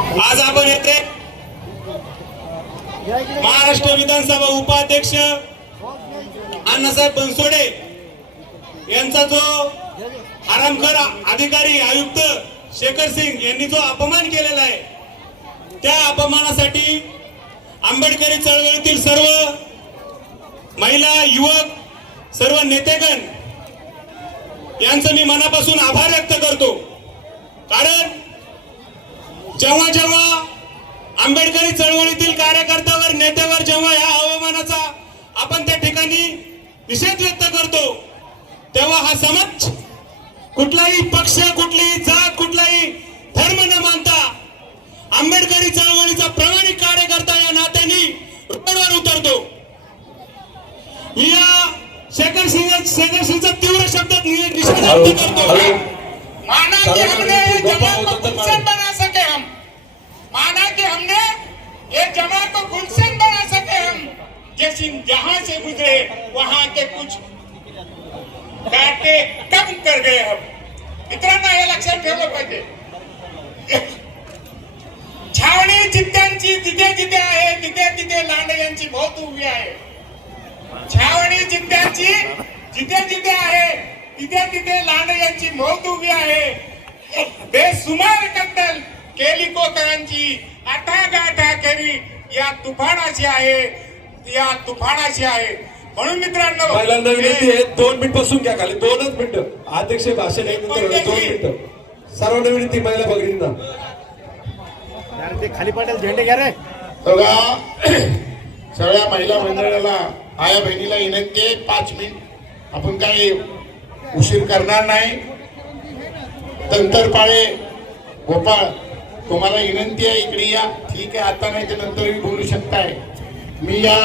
आज आपण येथे महाराष्ट्र विधानसभा उपाध्यक्ष अण्णासाहेब बनसोडे यांचा जो आरामकर अधिकारी आयुक्त शेखर सिंग यांनी जो अपमान केलेला आहे त्या अपमानासाठी आंबेडकरी चळवळीतील सर्व महिला युवक सर्व नेतेगण यांचं मी मनापासून आभार व्यक्त करतो. कारण जेव्हा जेव्हा आंबेडकरी चळवळीतील कार्यकर्त्यावर नेत्यावर जेव्हा या हवामानाचा आपण त्या ठिकाणी निषेध व्यक्त करतो तेव्हा हा समाज कुठलाही पक्ष कुठलीही जात कुठलाही धर्म न मानता आंबेडकरी चळवळीचा प्रामाणिक कार्यकर्ता या नात्याने रोडवर उतरतो. मी या शेखर सिंग शेखर सिंगचा तीव्र शब्दात नि- निषेध व्यक्त करतो. माना माना कि हमने ये जमा को गुलशन बना सके हम। जैसे जहां से गुजरे वहां के कुछ काटे कम कर गए हम। इतना हे लक्षात ठेवलं पाहिजे छावणी चित्त्यांची जिथे जिथे आहे तिथे तिथे लांडग्यांची बहुत उभी आहे। छावणी चित्त्यांची जिथे जिथे आहे तिथे तिथे लांडग्यांची मौत उभी आहे। बेसुमार कत्तल केलिकोकरांची आठागाठा करी या तुफानाची आहे. या तुफानाची आहे. म्हणून मित्रांनो पहिल्यांदा विनंती हे- आहे. दोन मिनिट बसून घ्या खाली. दोनच मिनिटं. अध्यक्ष भाषण आहे दोन मिनिटं. सर्वांना विनंती महिला भगिनींना यार ते खाली पडेल झेंडे घ्या रे. बघा सगळ्या महिला मंडळाला आया बहिणीला विनंती आहे पाच मिनिट. आपण काही उशीर करणार नाही. तंतरपाळे गोपाळ तुम्हाला विनंती आहे इकडे या. ठीक आहे आता नाही तर नंतरही बोलू शकताय. मी या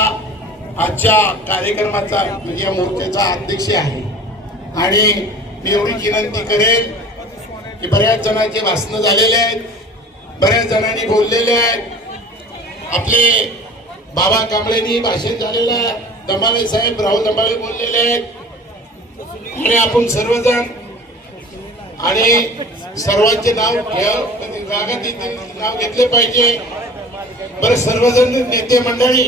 आजच्या कार्यक्रमाचा म्हणजे या मोर्चाचा अध्यक्ष आहे. आणि मी एवढी विनंती करेन की बऱ्याच जणांचे भाषणं झालेले आहेत बऱ्याच जणांनी बोललेले आहेत. आपले बाबा कांबळेनी भाषण झालेलं आहे. दंबाळे साहेब राहुल दंबाळे बोललेले आहेत. आणि आपण सर्वजण आणि सर्वांचे नाव घ्या रागात येतील नाव घेतले पाहिजे. बरं सर्वजण नेते मंडळी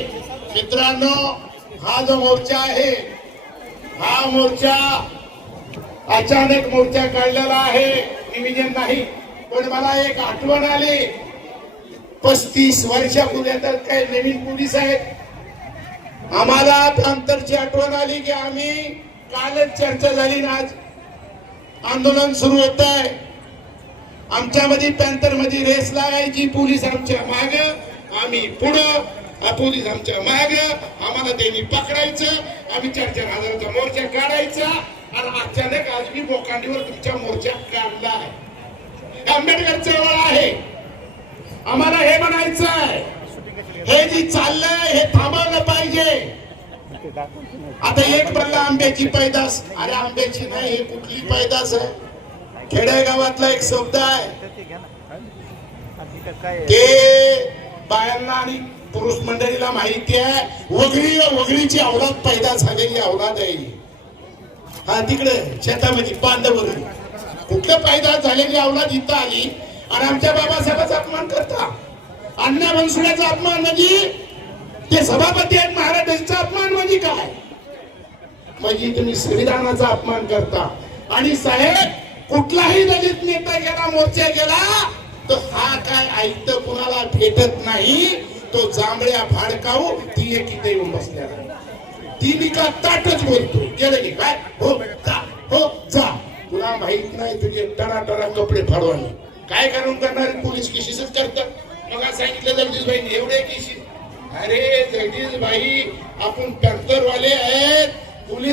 मित्रांनो हा जो मोर्चा आहे हा मोर्चा अचानक मोर्चा काढलेला आहे. डिव्हिजन नाही पण मला एक आठवण आली. पस्तीस वर्षापूर्वी तर काय नवीन पोलीस आहेत? आम्हाला अंतरची आठवण आली की आम्ही कालच चर्चा झाली ना आज. आंदोलन सुरू होत आहे आमच्यामध्ये पॅन्थरमध्ये रेस लागायची पोलीस आमच्या माग. आम्ही पुढं पोलीस आमच्या माग. आम्हाला त्यांनी पकडायचं. आम्ही चार चार हजाराचा मोर्चा काढायचा. आणि अचानक आज मी बोकांडीवर तुमच्या मोर्चा काढला आहे. आंबेडकर चळवळ आहे. आम्हाला हे म्हणायचं आहे. हे जे चाललंय हे थांबवलं पाहिजे. आता एक म्हणलं आंब्याची पैदास. अरे आंब्याची नाही हे कुठली पैदास आहे? खेडेगावातला एक शब्द आहे. ते बायांना आणि पुरुष मंडळीला माहिती आहे वगळी वगळीची अवलाद पैदा झालेली अवलाद आहे. हा तिकडे शेतामध्ये बांधवर कुठलं पैदा झालेली अवलाद इथं आली आणि आमच्या बाबासाहेबाचा अपमान करता. अण्णा बनसुड्याचा अपमान म्हणजे ते सभापती आहेत महाराजांचा अपमान म्हणजे काय? म्हणजे तुम्ही संविधानाचा अपमान करता. आणि साहेब कुठलाही दलित नेता गेला मोर्चा गेला तर हा काय ऐकत कुणाला भेटत नाही? तो जांभळ्या भाडकाऊ ती एक इथे येऊन बसल्या ती मी का ताटच बोलतो गेलं की काय? हो जा हो जा. तुला माहीत नाही तुझे टणा कपडे फाडवाने काय करून करणार पोलीस केसेसच करतात मग सांगितलं जगदीश भाई एवढे केसेस अरे जगदीश भाई आपण टंकर वाले हैं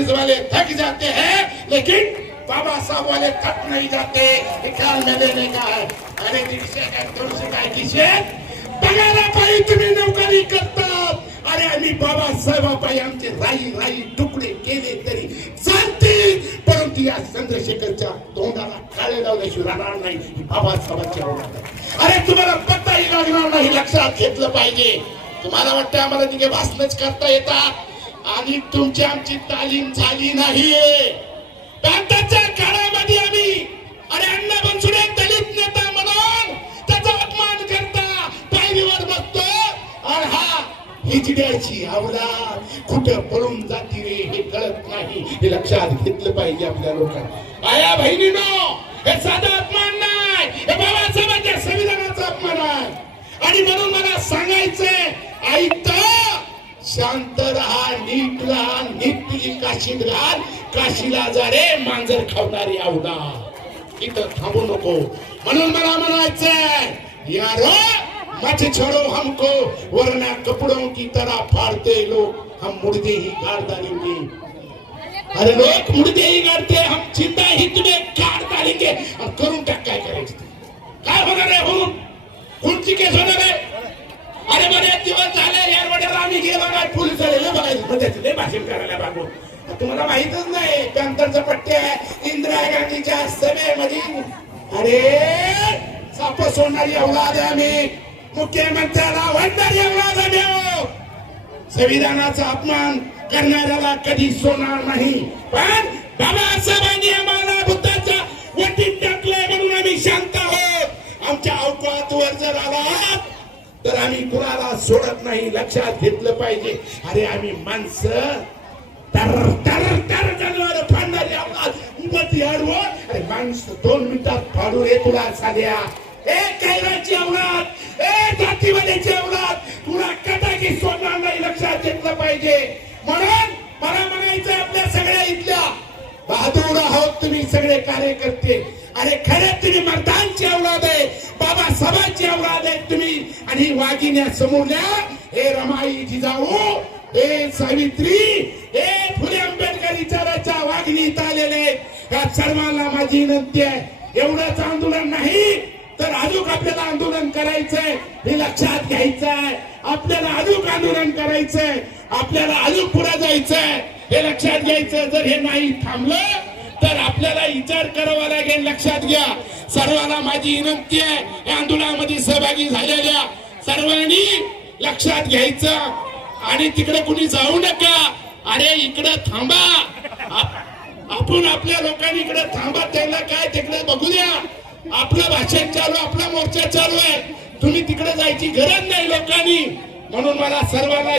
वाले थक जाते हैं लेकिन बाबा साहब वाले कट नहीं जाते ये ख्याल में लेने का है। अरे दीडशे काय दोनशे काय किशे बघायला पाहिजे तुम्ही नोकरी करतात अरे आम्ही बाबासाहेबापायी आमचे राई राई तुकडे केले तरी चालते परंतु या चंद्रशेखरच्या तोंडाला काळे लावल्याशिवाय राहणार नाही बाबासाहेबांची आवड अरे तुम्हाला पत्ताही लागणार नाही लक्षात घेतलं पाहिजे. तुम्हाला वाटतं आम्हाला तिथे भाषणच करता येतात? आणि तुमची आमची तालीम झाली नाहीये. भारताच्या काळामध्ये आम्ही अरे अण्णा बनसुडे दलित नेता म्हणून त्याचा अपमान करता पायरीवर बसतो आणि हा हिजड्याची आवडा कुठं पळून जाती रे हे कळत नाही. हे लक्षात घेतलं पाहिजे आपल्या लोकांना. आया बहिणीनो हे साधा अपमान नाही. हे बाबासाहेबांच्या संविधानाचा अपमान आहे. आणि म्हणून मला सांगायचंय ऐकता शांत राहा नीट राहा नीट तुझी काशीत राहा काशीला जा रे मांजर खावणारी आवडा इथं थांबू नको म्हणून मला म्हणायचंय यारो मत छोड़ो हमको वरना कपड़ों की तरह फाड़ते लोग हम मुर्दे ही गाड़ डालेंगे अरे लोक मुर्दे ही गाड़ते हम जिंदा ही तुम्हें गाड़ डालेंगे हम करून काय काय करायचं काय होणार आहे म्हणून कोणची केस होणार आहे अरे बरे दिवस झाले यार वड्याला आम्ही गेलो काय पोलीस झाले बघायचं मग त्याचे भाषण करायला बागो तुम्हाला माहितच नाही पॅन्थरचं पट्टे आहे. इंदिरा गांधीच्या सभेमधील. अरे साप सोडणारी अवलाद आहे आम्ही. मुख्यमंत्र्याला वाढणारी अवलाद आम्ही. संविधानाचा अपमान करणाऱ्याला कधी सोडणार नाही. पण बाबासाहेबांनी आम्हाला बुद्धाच्या वटीत टाकलंय म्हणून आम्ही शांत आहोत. आमच्या अवकाळात जर आलात तर आम्ही कुणाला सोडत नाही लक्षात घेतलं पाहिजे. अरे आम्ही माणसं जनावर फाडणारी आवाज मती अडवत अरे माणूस दोन मिनिटात फाडू रे तुला साध्या ए कैराची अवलाद ए जातीवाल्याची अवलाद तुला कटाकी सोडणार नाही लक्षात घेतलं पाहिजे. म्हणून मला म्हणायचं आपल्या सगळ्या इथल्या बहादूर आहोत तुम्ही सगळे कार्यकर्ते. अरे खरे तुम्ही मतदानची अवलाद आहे. बाबासाहेबांची अवलाद आहे तुम्ही. आणि वाघिण्या समोरल्या हे रमाई जिजाऊ हे सावित्री या सर्वांना माझी विनंती आहे. एवढंच आंदोलन नाही तर अजून आपल्याला आंदोलन करायचंय हे लक्षात घ्यायचंय. आपल्याला अजून आंदोलन करायचंय आपल्याला अजून पुढे जायचंय हे लक्षात घ्यायचं जर हे नाही थांबलं तर आपल्याला विचार करावा लागेल लक्षात घ्या. सर्वांना माझी विनंती आहे या आंदोलनामध्ये सहभागी झालेल्या सर्वांनी लक्षात घ्यायचं. आणि तिकडे कुणी जाऊ नका. अरे इकडे थांबा. आप- आपण आपल्या लोकांनी इकडे थांबा त्यांना काय तिकडे बघू द्या. आपलं भाषण चालू आपला मोर्चा चालू आहे. तुम्ही तिकडे जायची गरज नाही लोकांनी. म्हणून मला सर्वांना